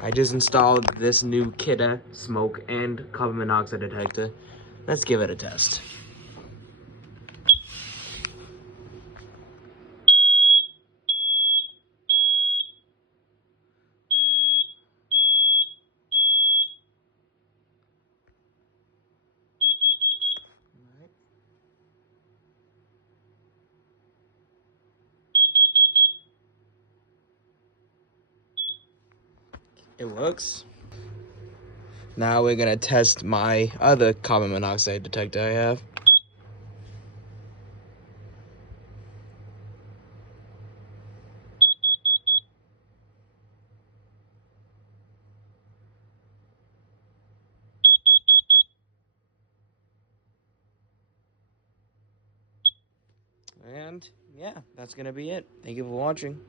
I just installed this new Kidde smoke and carbon monoxide detector. Let's give it a test. It works. Now we're gonna test my other carbon monoxide detector I have. And yeah, that's gonna be it. Thank you for watching.